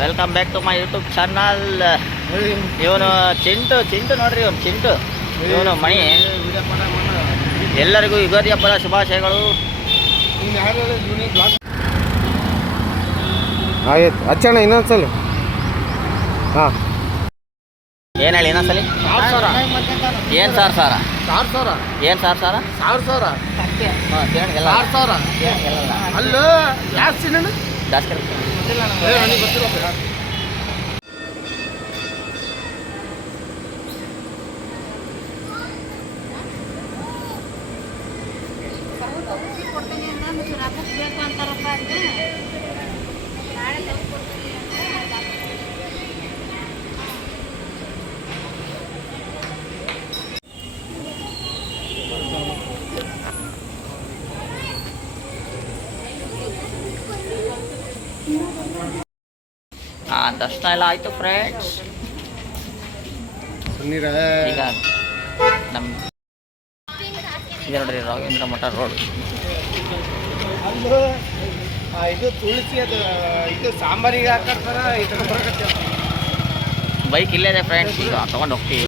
Welcome back to my YouTube channel. ಇವನು ಚಿಂಟು ನೋಡ್ರಿ, ಇವನು ಚಿಂಟು, ಇವನು ಮಣಿ. ಎಲ್ಲರಿಗೂ ಯುಗಾದಿ ಹಬ್ಬದ ಶುಭಾಶಯಗಳು. ಆಯ್ತು ಹಚ್ಚೋಣ ಇನ್ನೊಂದ್ಸಲ. ಹಾಂ ಏನು ಹೇಳಿ ಇನ್ನೊಂದ್ಸಲಿ. ಏನು ಸಾವಿರ ಏನು ಸಾವಿರ ಹಾಂ ಕಿರಣ್ಗೆಲ್ಲ ಅಲ್ಲ ಜಾಸ್ತಿ ಜಾಸ್ತಿ ದರ್ಶನ ಎಲ್ಲ ಆಯಿತು ಫ್ರೆಂಡ್ಸ್. ಈಗ ನಮ್ಮ ಇದೆ ನೋಡ್ರಿ ರಾಘವೇಂದ್ರ ಮಠ ರೋಡ್. ಇದು ತುಳಸಿ ಅದು ಇದು ಸಾಂಬಾರಿಗೆ ಹಾಕ್ತಾರ. ಬೈಕ್ ಇಲ್ಲೇ ಇದೆ ಫ್ರೆಂಡ್ಸ್, ಈಗ ತೊಗೊಂಡು ಹೋಗ್ತೀವಿ.